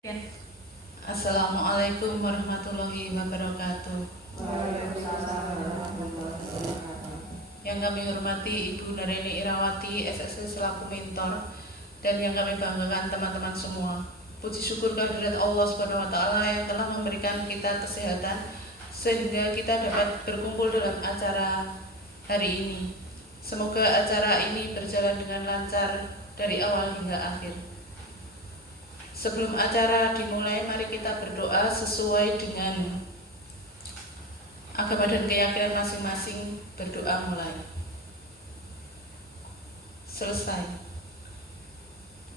Ya. Assalamualaikum warahmatullahi wabarakatuh. Yang kami hormati Ibu Narini Irawati SSC selaku mentor, dan yang kami banggakan teman-teman semua. Puji syukur kehadirat Allah SWT yang telah memberikan kita kesehatan sehingga kita dapat berkumpul dalam acara hari ini. Semoga acara ini berjalan dengan lancar dari awal hingga akhir. Sebelum acara dimulai, mari kita berdoa sesuai dengan agama dan keyakinan masing-masing. Berdoa mulai. Selesai.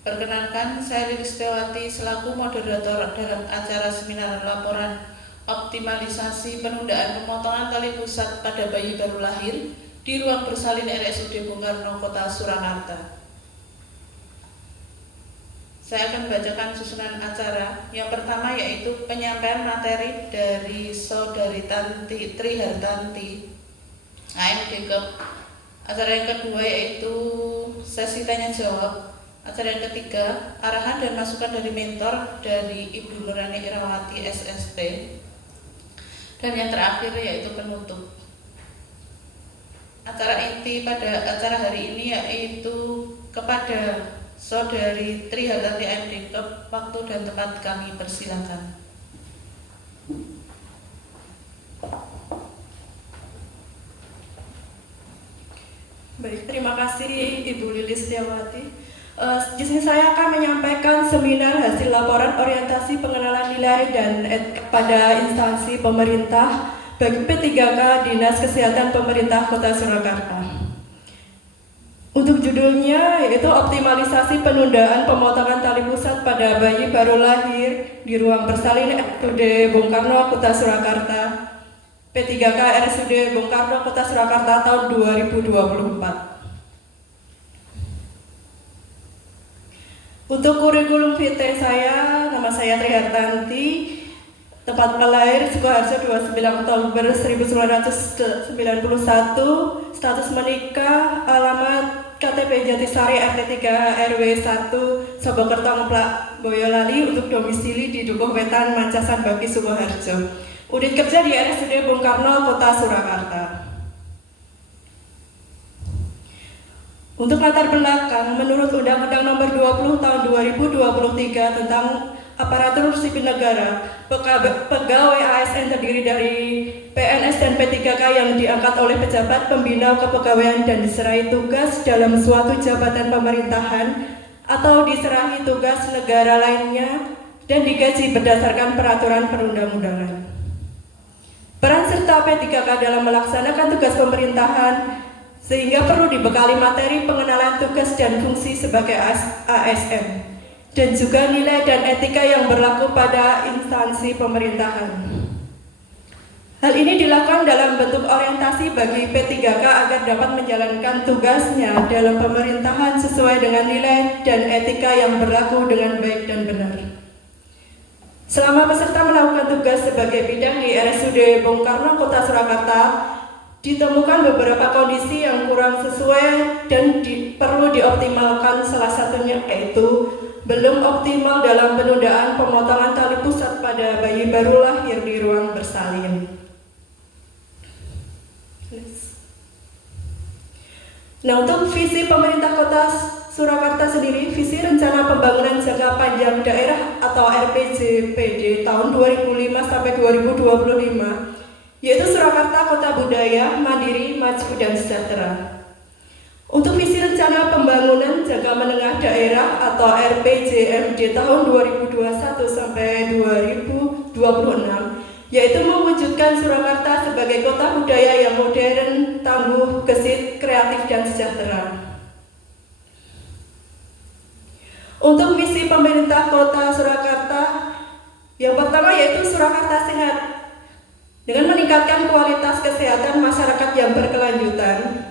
Perkenalkan, saya Lilis Setiawati selaku moderator dalam acara seminar laporan optimalisasi penundaan pemotongan tali pusat pada bayi baru lahir di ruang bersalin RSUD Bung Karno, Kota Surakarta. Saya akan membacakan susunan acara. Yang pertama yaitu penyampaian materi dari Saudari Tanti Trihartanti AMDKep. Acara yang kedua yaitu sesi tanya jawab. Acara yang ketiga arahan dan masukan dari mentor dari Ibu Nurani Irawati SST. Dan yang terakhir yaitu penutup. Acara inti pada acara hari ini yaitu kepada Saudari Trihartanti AMDKep, waktu dan tempat kami persilakan. Baik, terima kasih Ibu Lilis Setiawati. Di sini saya akan menyampaikan seminar hasil laporan orientasi pengenalan nilai dan pada instansi pemerintah bagi P3K Dinas Kesehatan Pemerintah Kota Surakarta. Untuk judulnya yaitu optimalisasi penundaan pemotongan tali pusat pada bayi baru lahir di ruang bersalin RSUD Bung Karno, Kota Surakarta, P3K RSUD Bung Karno, Kota Surakarta tahun 2024. Untuk kurikulum vitae saya, nama saya Trihartanti, tempat lahir Sukoharjo 29 Oktober 1991, status menikah, alamat KTP Jatisari RT 3 RW 1 Sobokerto Ngeplak Boyolali, untuk domisili di Dukuh Wetan Mancasan Baki Sukoharjo. Unit kerja di RSUD Bung Karno, Kota Surakarta. Untuk latar belakang, menurut Undang-Undang Nomor 20 Tahun 2023 tentang Aparatur Sipil Negara, pegawai ASN terdiri dari PNS dan P3K yang diangkat oleh pejabat pembina kepegawaian dan diserahi tugas dalam suatu jabatan pemerintahan atau diserahi tugas negara lainnya dan digaji berdasarkan peraturan perundang-undangan. Peran serta P3K dalam melaksanakan tugas pemerintahan sehingga perlu dibekali materi pengenalan tugas dan fungsi sebagai ASN dan juga nilai dan etika yang berlaku pada instansi pemerintahan. Hal ini dilakukan dalam bentuk orientasi bagi P3K agar dapat menjalankan tugasnya dalam pemerintahan sesuai dengan nilai dan etika yang berlaku dengan baik dan benar. Selama peserta melakukan tugas sebagai bidang di RSUD Bung Karno, Kota Surakarta, ditemukan beberapa kondisi yang kurang sesuai dan perlu dioptimalkan, salah satunya yaitu belum optimal dalam penundaan pemotongan tali pusat pada bayi baru lahir di ruang bersalin. Nah, untuk visi pemerintah Kota Surakarta sendiri, visi rencana pembangunan jangka panjang daerah atau RPJPD tahun 2005 sampai 2025, yaitu Surakarta Kota Budaya, Mandiri, Maju dan Sejahtera. Untuk visi rencana pembangunan jangka menengah daerah atau RPJMD tahun 2021 sampai 2026, yaitu mewujudkan Surakarta sebagai kota budaya yang modern, tangguh, gesit, kreatif, dan sejahtera. Untuk misi pemerintah Kota Surakarta, yang pertama yaitu Surakarta Sehat, dengan meningkatkan kualitas kesehatan masyarakat yang berkelanjutan.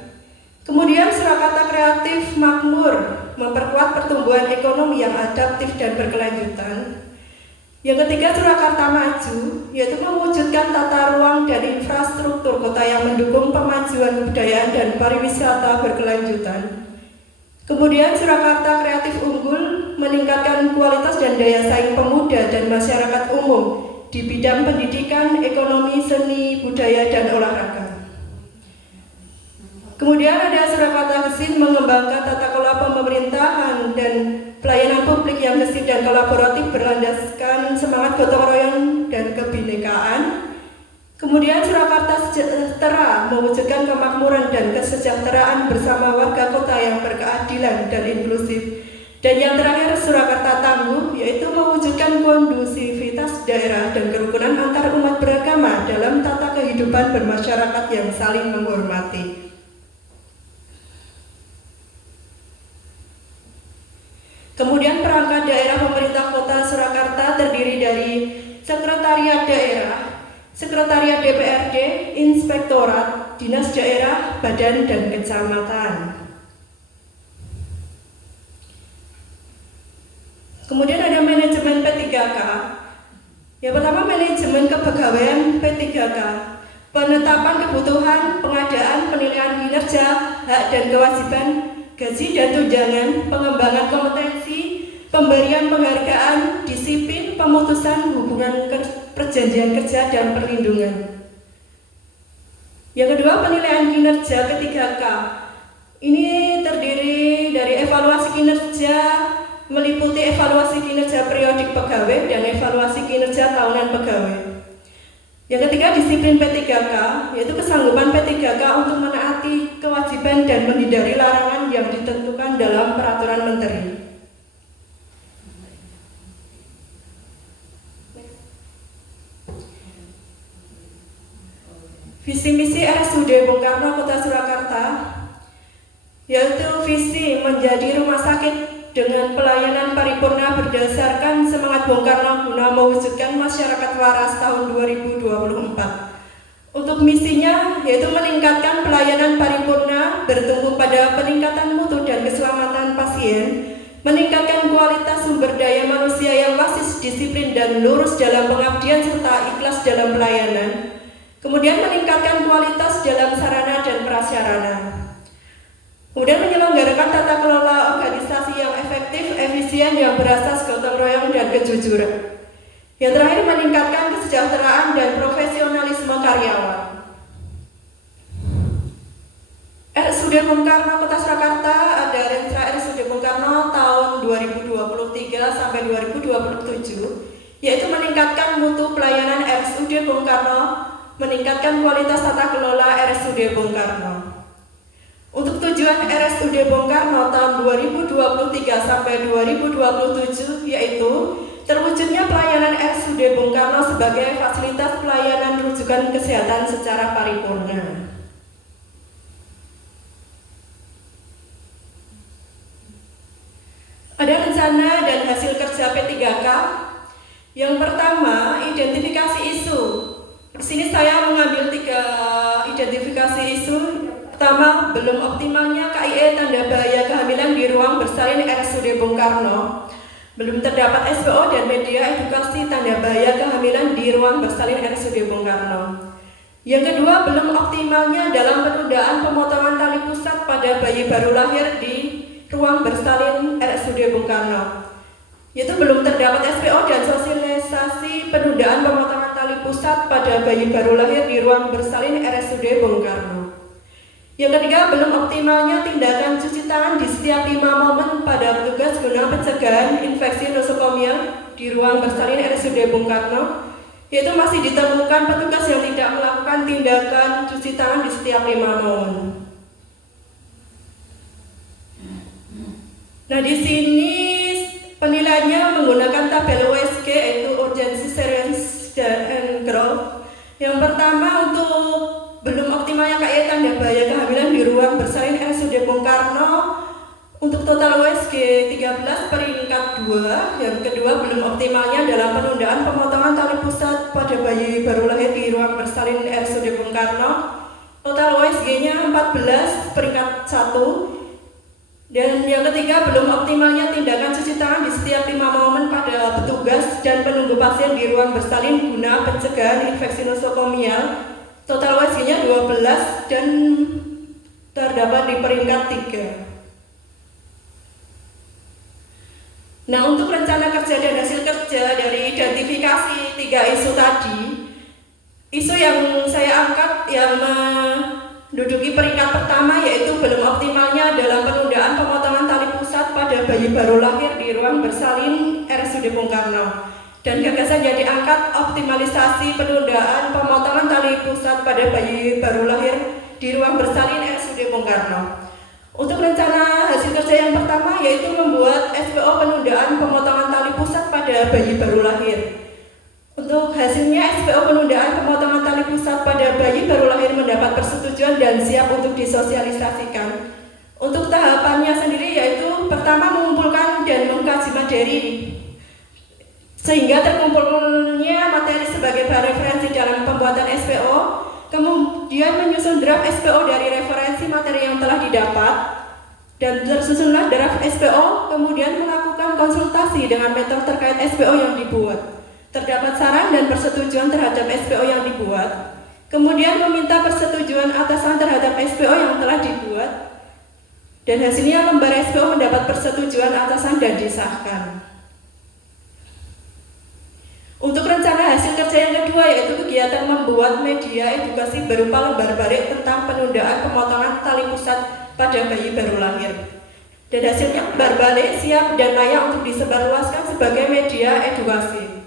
Kemudian Surakarta Kreatif Makmur, memperkuat pertumbuhan ekonomi yang adaptif dan berkelanjutan. Yang ketiga Surakarta Maju, yaitu mewujudkan tata ruang dan infrastruktur kota yang mendukung pemajuan kebudayaan dan pariwisata berkelanjutan. Kemudian Surakarta Kreatif Unggul, meningkatkan kualitas dan daya saing pemuda dan masyarakat umum di bidang pendidikan, ekonomi, seni, budaya, dan olahraga. Kemudian ada Surakarta Gesit mengembangkan tata kelola pemerintahan dan pelayanan publik yang gesit dan kolaboratif berlandaskan semangat gotong royong dan kebinekaan. Kemudian Surakarta Sejahtera mewujudkan kemakmuran dan kesejahteraan bersama warga kota yang berkeadilan dan inklusif. Dan yang terakhir Surakarta Tangguh, yaitu mewujudkan kondusivitas daerah dan kerukunan antar umat beragama dalam tata kehidupan bermasyarakat yang saling menghormati. Kemudian perangkat daerah pemerintah kota Surakarta terdiri dari Sekretariat Daerah, Sekretariat DPRD, Inspektorat, Dinas Daerah, Badan, dan Kecamatan. Kemudian ada manajemen P3K. Yang pertama manajemen kepegawaian P3K, penetapan kebutuhan, pengadaan, penilaian kinerja, hak dan kewajiban, gaji dan tunjangan, pengembangan kompetensi, pemberian penghargaan, disiplin, pemutusan hubungan perjanjian kerja dan perlindungan. Yang kedua penilaian kinerja P3K. Ini terdiri dari evaluasi kinerja, meliputi evaluasi kinerja periodik pegawai dan evaluasi kinerja tahunan pegawai. Yang ketiga disiplin P3K, yaitu kesanggupan P3K untuk menaati kewajiban dan menghindari larangan yang ditentukan dalam peraturan menteri. Visi misi RSUD Bung Karno Kota Surakarta, yaitu visi menjadi rumah sakit dengan pelayanan paripurna berdasarkan semangat Bung Karno guna mewujudkan masyarakat waras tahun 2024. Untuk misinya yaitu meningkatkan pelayanan paripurna bertumpu pada peningkatan mutu dan keselamatan pasien, meningkatkan kualitas sumber daya manusia yang wasis, disiplin dan lurus dalam pengabdian serta ikhlas dalam pelayanan, kemudian meningkatkan kualitas dalam sarana dan prasarana. Kemudian menyelenggarakan tata kelola organisasi yang efektif, efisien, yang berasas gotong royong dan kejujuran. Yang terakhir meningkatkan kesejahteraan dan profesionalisme karyawan. RSUD Bung Karno Kota Surakarta ada Renstra RSUD Bung Karno tahun 2023 sampai 2027, yaitu meningkatkan mutu pelayanan RSUD Bung Karno, meningkatkan kualitas tata kelola RSUD Bung Karno. Untuk tujuan RSUD Bung Karno tahun 2023 sampai 2027 yaitu terwujudnya pelayanan RSUD Bung Karno sebagai fasilitas pelayanan rujukan kesehatan secara paripurna. Ada rencana dan hasil kerja P3K. Yang pertama, identifikasi isu. Di sini saya mengambil 3 identifikasi isu. Pertama, belum optimalnya KIE tanda bahaya kehamilan di ruang bersalin RSUD Bung Karno. Belum terdapat SPO dan media edukasi tanda bahaya kehamilan di ruang bersalin RSUD Bung Karno. Yang kedua, belum optimalnya dalam penundaan pemotongan tali pusat pada bayi baru lahir di ruang bersalin RSUD Bung Karno. Yaitu belum terdapat SPO dan sosialisasi penundaan pemotongan tali pusat pada bayi baru lahir di ruang bersalin RSUD Bung Karno. Yang ketiga, belum optimalnya tindakan cuci tangan di setiap 5 momen pada petugas guna pencegahan infeksi nosokomia di ruang bersalin RSUD Bung Karno, yaitu masih ditemukan petugas yang tidak melakukan tindakan cuci tangan di setiap 5 momen. Nah, di sini penilaiannya menggunakan tabel USG, yaitu Urgency, Serious, dan Growth. Yang pertama, untuk belum optimalnya KIE tanda bahaya kehamilan di ruang bersalin RSUD Bung Karno untuk total USG 13 peringkat 2. Yang kedua, belum optimalnya dalam penundaan pemotongan tali pusat pada bayi baru lahir di ruang bersalin RSUD Bung Karno, total USG-nya 14 peringkat 1. Dan yang ketiga, belum optimalnya tindakan cuci tangan di setiap 5 momen pada petugas dan penunggu pasien di ruang bersalin guna pencegahan infeksi nosokomial. Total USG-nya 12 dan terdapat di peringkat 3. Nah, untuk rencana kerja dan hasil kerja dari identifikasi 3 isu tadi, isu yang saya angkat yang menduduki peringkat pertama yaitu belum optimalnya dalam penundaan pemotongan tali pusat pada bayi baru lahir di ruang bersalin RSUD Bung Karno. Dan gagasan yang diangkat optimalisasi penundaan pemotongan tali pusat pada bayi baru lahir di ruang bersalin RSUD Bung Karno. Untuk rencana hasil kerja yang pertama yaitu membuat SPO penundaan pemotongan tali pusat pada bayi baru lahir. Untuk hasilnya SPO penundaan pemotongan tali pusat pada bayi baru lahir mendapat persetujuan dan siap untuk disosialisasikan. Untuk tahapannya sendiri yaitu pertama mengumpulkan dan mengkaji materi sehingga terkumpulnya materi sebagai bahan referensi dalam pembuatan SPO. Kemudian menyusun draft SPO dari referensi materi yang telah didapat dan tersusunlah draft SPO, kemudian melakukan konsultasi dengan mentor terkait SPO yang dibuat. Terdapat saran dan persetujuan terhadap SPO yang dibuat, kemudian meminta persetujuan atasan terhadap SPO yang telah dibuat, dan hasilnya lembar SPO mendapat persetujuan atasan dan disahkan. Untuk rencana hasil kerja yang kedua yaitu kegiatan membuat media edukasi berupa lembar balik tentang penundaan pemotongan tali pusat pada bayi baru lahir. Dan hasilnya lembar balik siap dan layak untuk disebarluaskan sebagai media edukasi.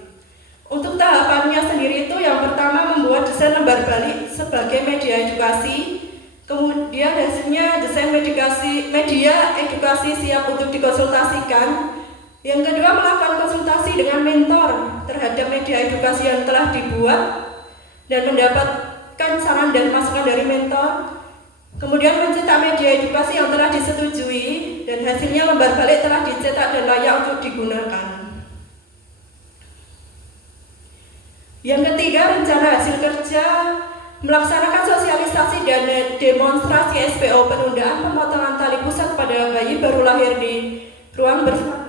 Untuk tahapannya sendiri itu yang pertama membuat desain lembar balik sebagai media edukasi. Kemudian hasilnya desain media edukasi siap untuk dikonsultasikan. Yang kedua melakukan konsultasi dengan mentor terhadap media edukasi yang telah dibuat dan mendapatkan saran dan masukan dari mentor. Kemudian mencetak media edukasi yang telah disetujui dan hasilnya lembar balik telah dicetak dan layak untuk digunakan. Yang ketiga rencana hasil kerja melaksanakan sosialisasi dan demonstrasi SPO penundaan pemotongan tali pusat pada bayi baru lahir di ruang bersalin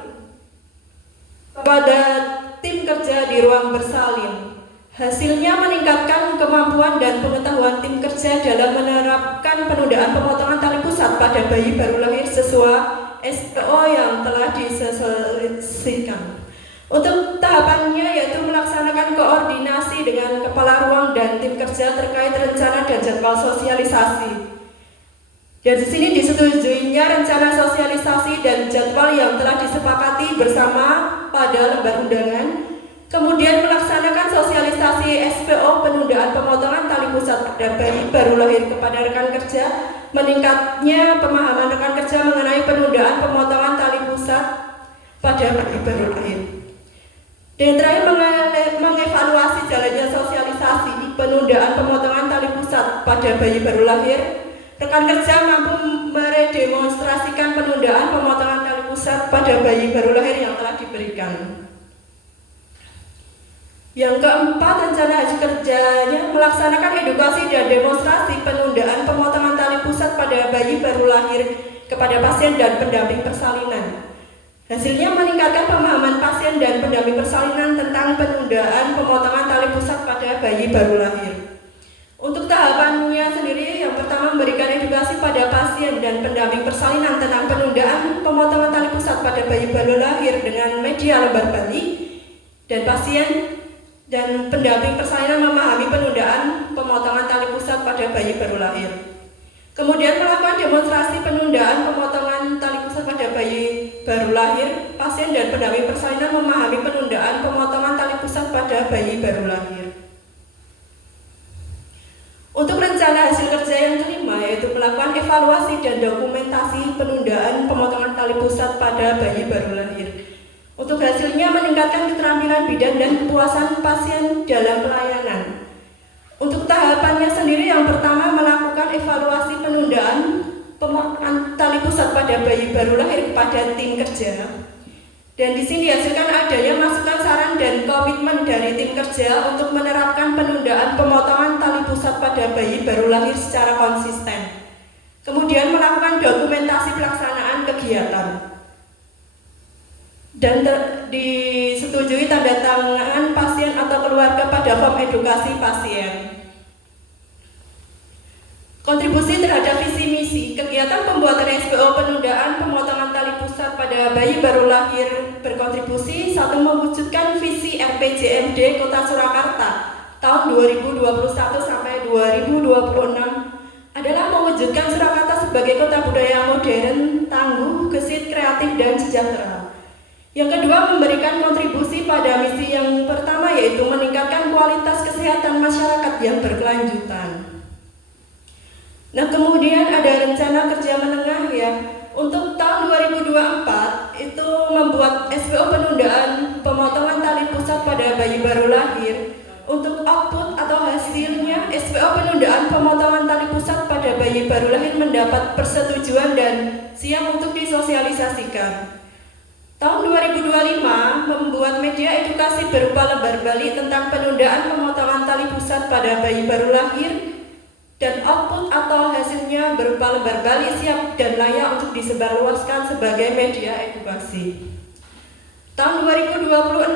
pada tim kerja di ruang bersalin. Hasilnya meningkatkan kemampuan dan pengetahuan tim kerja dalam menerapkan penundaan pemotongan tali pusat pada bayi baru lahir sesuai SPO yang telah disosialisasikan. Untuk tahapannya yaitu melaksanakan koordinasi dengan kepala ruang dan tim kerja terkait rencana dan jadwal sosialisasi. Dan di sini disetujuinya rencana sosialisasi dan jadwal yang telah disepakati bersama pada lembar undangan. Kemudian melaksanakan sosialisasi SPO penundaan pemotongan tali pusat pada bayi baru lahir kepada rekan kerja, meningkatnya pemahaman rekan kerja mengenai penundaan pemotongan tali pusat pada bayi baru lahir. Dan terakhir mengevaluasi jalannya sosialisasi penundaan pemotongan tali pusat pada bayi baru lahir. Rekan kerja mampu meredemonstrasikan penundaan pemotongan tali pusat pada bayi baru lahir yang telah diberikan. Yang keempat, rencana hasil kerjanya melaksanakan edukasi dan demonstrasi penundaan pemotongan tali pusat pada bayi baru lahir kepada pasien dan pendamping persalinan. Hasilnya meningkatkan pemahaman pasien dan pendamping persalinan tentang penundaan pemotongan tali pusat pada bayi baru lahir. Untuk tahapannya sendiri, yang pertama memberikan edukasi pada pasien dan pendamping persalinan tentang penundaan pemotongan tali pusat pada bayi baru lahir dengan media lembar balik, dan pasien dan pendamping persalinan memahami penundaan pemotongan tali pusat pada bayi baru lahir. Kemudian melakukan demonstrasi penundaan pemotongan tali pusat pada bayi baru lahir, pasien dan pendamping persalinan memahami penundaan pemotongan tali pusat pada bayi baru lahir. Untuk rencana hasil kerja yang kelima yaitu melakukan evaluasi dan dokumentasi penundaan pemotongan tali pusat pada bayi baru lahir. Untuk hasilnya meningkatkan keterampilan bidan dan kepuasan pasien dalam pelayanan. Untuk tahapannya sendiri yang pertama melakukan evaluasi penundaan pemotongan tali pusat pada bayi baru lahir kepada tim kerja. Dan di sini dihasilkan adanya masukan saran dan komitmen dari tim kerja untuk menerapkan penundaan pemotongan tali pusat pada bayi baru lahir secara konsisten. Kemudian melakukan dokumentasi pelaksanaan kegiatan. Dan disetujui tanda tangan pasien atau keluarga pada form edukasi pasien. Kontribusi terhadap visi misi kegiatan pembuatan SPO penundaan pemotongan tali pusat pada bayi baru lahir berkontribusi satu mewujudkan visi RPJMD Kota Surakarta tahun 2021 sampai 2026 adalah mewujudkan Surakarta sebagai kota budaya modern, tangguh, gesit, kreatif, dan sejahtera. Yang kedua, memberikan kontribusi pada misi yang pertama, yaitu meningkatkan kualitas kesehatan masyarakat yang berkelanjutan. Nah, kemudian ada rencana kerja menengah ya. Untuk tahun 2024 itu membuat SPO penundaan pemotongan tali pusat pada bayi baru lahir. Untuk output atau hasilnya, SPO penundaan pemotongan tali pusat pada bayi baru lahir mendapat persetujuan dan siap untuk disosialisasikan. Tahun 2025 membuat media edukasi berupa lembar balik tentang penundaan pemotongan tali pusat pada bayi baru lahir, dan output atau hasilnya berupa lembar balik siap dan layak untuk disebarluaskan sebagai media edukasi. Tahun 2026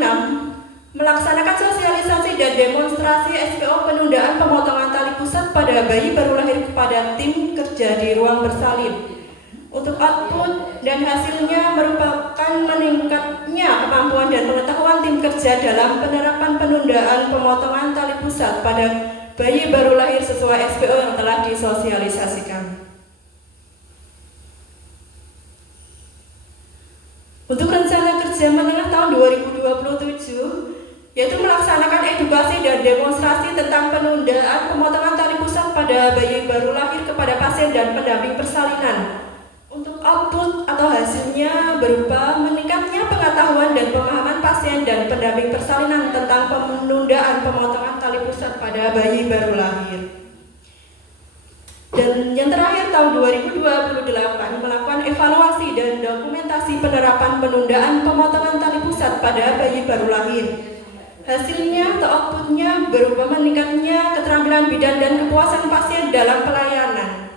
melaksanakan sosialisasi dan demonstrasi SPO penundaan pemotongan tali pusat pada bayi baru lahir kepada tim kerja di ruang bersalin. Untuk output dan hasilnya merupakan meningkatnya kemampuan dan pengetahuan tim kerja dalam penerapan penundaan pemotongan tali pusat pada bayi baru lahir sesuai SPO yang telah disosialisasikan. Untuk rencana kerja menengah tahun 2027, yaitu melaksanakan edukasi dan demonstrasi tentang penundaan pemotongan tali pusat pada bayi baru lahir kepada pasien dan pendamping persalinan. Untuk output atau hasilnya berupa meningkatnya pengetahuan dan pemahaman pasien dan pendamping persalinan tentang penundaan pemotongan tali pusat pada bayi baru lahir. Dan yang terakhir tahun 2028 melakukan evaluasi dan dokumentasi penerapan penundaan pemotongan tali pusat pada bayi baru lahir. Hasilnya atau outputnya berupa meningkatnya keterampilan bidan dan kepuasan pasien dalam pelayanan.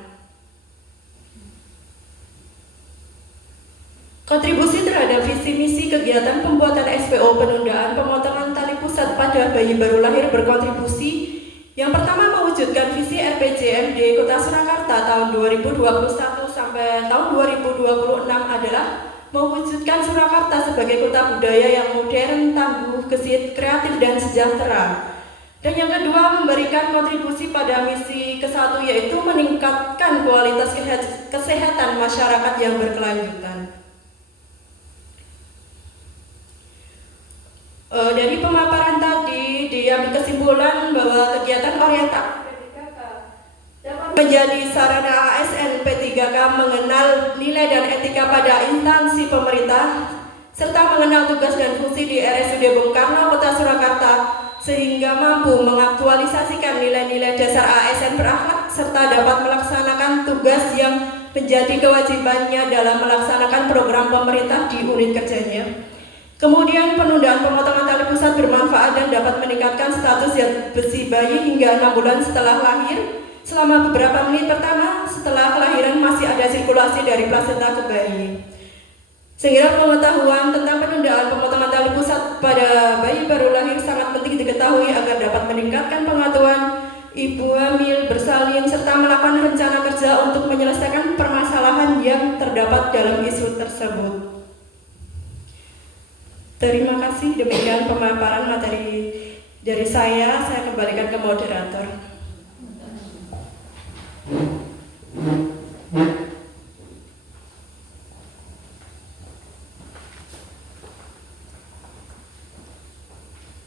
Kontribusi terhadap visi misi kegiatan pembuatan SPO penundaan pemotongan tali pusat pada bayi baru lahir berkontribusi. Yang pertama, mewujudkan visi RPJMD Kota Surakarta tahun 2021 sampai tahun 2026 adalah mewujudkan Surakarta sebagai kota budaya yang modern, tangguh, gesit, kreatif, dan sejahtera. Dan yang kedua, memberikan kontribusi pada misi ke-1, yaitu meningkatkan kualitas kesehatan masyarakat yang berkelanjutan. Dari pemaparan tadi diambil kesimpulan bahwa kegiatan orientasi P3K dapat menjadi sarana ASN P3K mengenal nilai dan etika pada instansi pemerintah serta mengenal tugas dan fungsi di RSUD Bung Karno Kota Surakarta sehingga mampu mengaktualisasikan nilai-nilai dasar ASN berakhlak serta dapat melaksanakan tugas yang menjadi kewajibannya dalam melaksanakan program pemerintah di unit kerjanya. Kemudian penundaan pemotongan tali pusat bermanfaat dan dapat meningkatkan status zat besi bayi hingga 6 bulan setelah lahir. Selama beberapa menit pertama setelah kelahiran masih ada sirkulasi dari plasenta ke bayi. Sehingga pengetahuan tentang penundaan pemotongan tali pusat pada bayi baru lahir sangat penting diketahui agar dapat meningkatkan pengetahuan ibu hamil, bersalin, serta melakukan rencana kerja untuk menyelesaikan permasalahan yang terdapat dalam isu tersebut. Terima kasih, demikian pemaparan materi dari saya kembalikan ke moderator.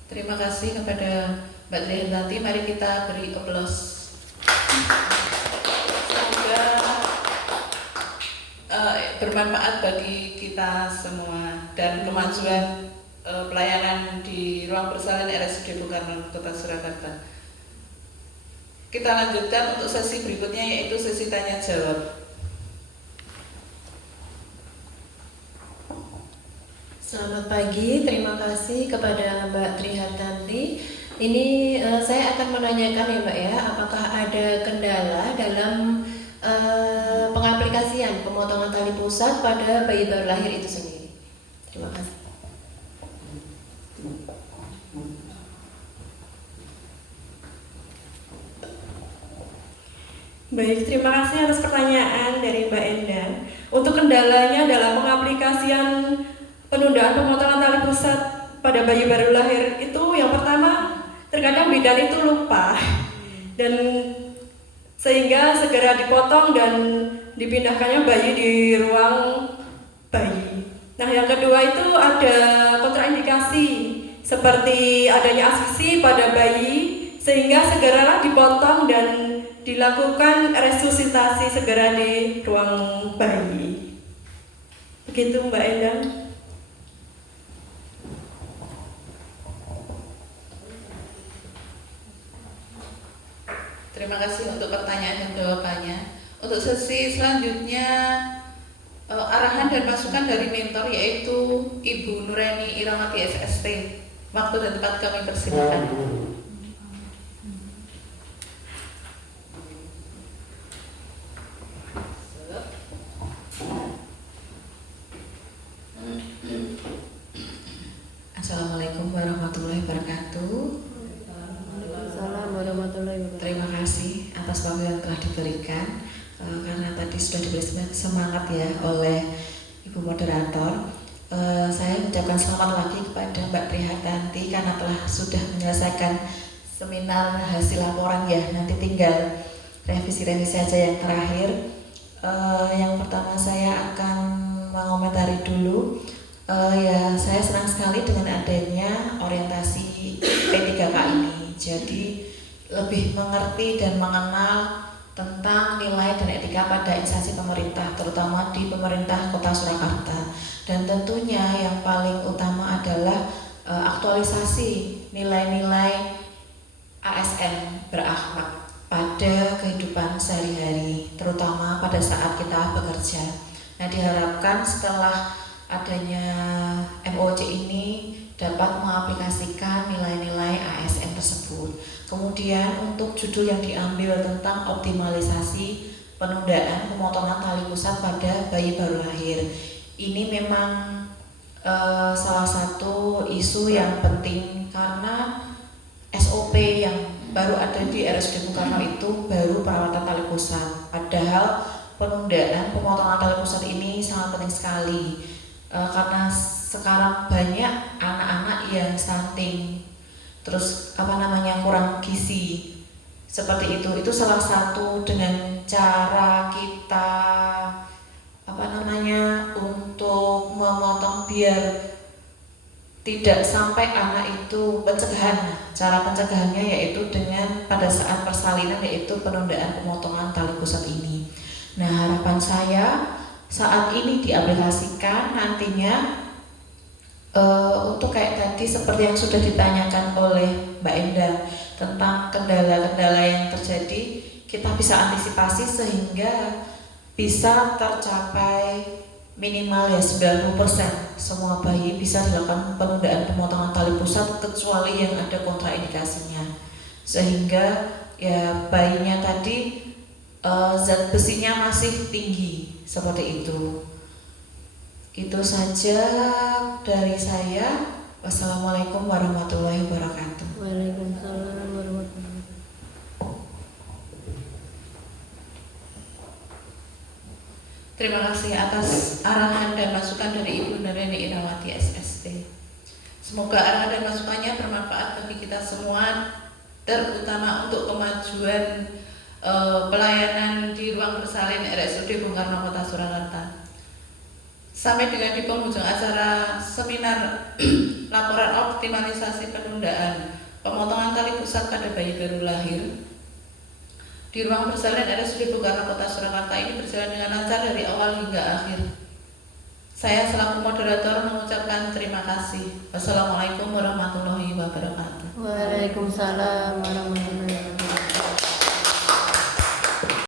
Terima kasih kepada Mbak Trihendati. Mari kita beri aplaus. Semoga bermanfaat bagi kita semua dan kemajuan pelayanan di ruang bersalin RSUD Bung Karno Kota Surakarta. Kita lanjutkan untuk sesi berikutnya, yaitu sesi tanya jawab. Selamat pagi, terima kasih kepada Mbak Trihendati. Ini saya akan menanyakan ya Mbak ya, apakah ada kendala dalam pengaplikasian pemotongan tali pusat pada bayi baru lahir itu sendiri. Terima kasih. Baik, terima kasih atas pertanyaan dari Mbak Endang. Untuk kendalanya dalam pengaplikasian penundaan pemotongan tali pusat pada bayi baru lahir itu yang pertama, terkadang bidan itu lupa dan sehingga segera dipotong dan dipindahkannya bayi di ruang bayi. Nah, yang kedua itu ada kontraindikasi seperti adanya asfiksi pada bayi sehingga segeralah dipotong dan dilakukan resusitasi segera di ruang bayi. Begitu Mbak Endang. Terima kasih untuk pertanyaan dan jawabannya. Untuk sesi selanjutnya arahan dan masukan dari mentor yaitu Ibu Nureni Irawati SST. Waktu dan tempat kami persilakan. Assalamualaikum warahmatullahi wabarakatuh. Waalaikumsalam warahmatullahi wabarakatuh. Terima kasih atas waktu yang telah diberikan karena tadi sudah diberi semangat ya oleh Ibu Moderator. Saya mengucapkan selamat lagi kepada Mbak Trihartanti karena telah sudah menyelesaikan seminar hasil laporan ya. Nanti tinggal revisi-revisi aja yang terakhir. Yang pertama saya akan mengomentari dulu. Ya, saya senang sekali dengan adanya orientasi P3K ini. Jadi lebih mengerti dan mengenal tentang nilai dan etika pada instansi pemerintah, terutama di pemerintah Kota Surakarta. Dan tentunya yang paling utama adalah aktualisasi nilai-nilai ASN berakhlak pada kehidupan sehari-hari, terutama pada saat kita bekerja. Nah, diharapkan setelah adanya MOC ini dapat mengaplikasikan nilai-nilai ASN tersebut. Kemudian untuk judul yang diambil tentang optimalisasi penundaan pemotongan tali pusat pada bayi baru lahir. Ini memang salah satu isu yang penting karena SOP yang baru ada di RSUD Bung Karno itu baru perawatan tali pusat. Padahal penundaan pemotongan tali pusat ini sangat penting sekali. Karena sekarang banyak anak-anak yang stunting, terus kurang gizi seperti itu salah satu dengan cara kita untuk memotong biar tidak sampai anak itu pencegahan. Cara pencegahannya yaitu dengan pada saat persalinan yaitu penundaan pemotongan tali pusat ini. Nah, harapan saya saat ini diaplikasikan nantinya untuk kayak tadi seperti yang sudah ditanyakan oleh Mbak Endang tentang kendala-kendala yang terjadi, kita bisa antisipasi sehingga bisa tercapai minimal ya 90% semua bayi bisa dilakukan penundaan pemotongan tali pusat kecuali yang ada kontraindikasinya, sehingga ya bayinya tadi zat besinya masih tinggi seperti itu. Itu saja dari saya. Wassalamualaikum warahmatullahi wabarakatuh. Waalaikumsalam warahmatullahi wabarakatuh. Terima kasih atas arahan dan masukan dari Ibu Nureni Irawati SST. Semoga arahan dan masukannya bermanfaat bagi kita semua, terutama untuk kemajuan pelayanan di ruang bersalin RSUD Bung Karno Kota Surakarta. Sampai dengan di penghujung acara seminar laporan optimalisasi penundaan pemotongan tali pusat pada bayi baru lahir di ruang bersalin RSUD Bung Karno Kota Surakarta ini berjalan dengan lancar dari awal hingga akhir. Saya selaku moderator mengucapkan terima kasih. Wassalamualaikum warahmatullahi wabarakatuh. Waalaikumsalam warahmatullahi wabarakatuh.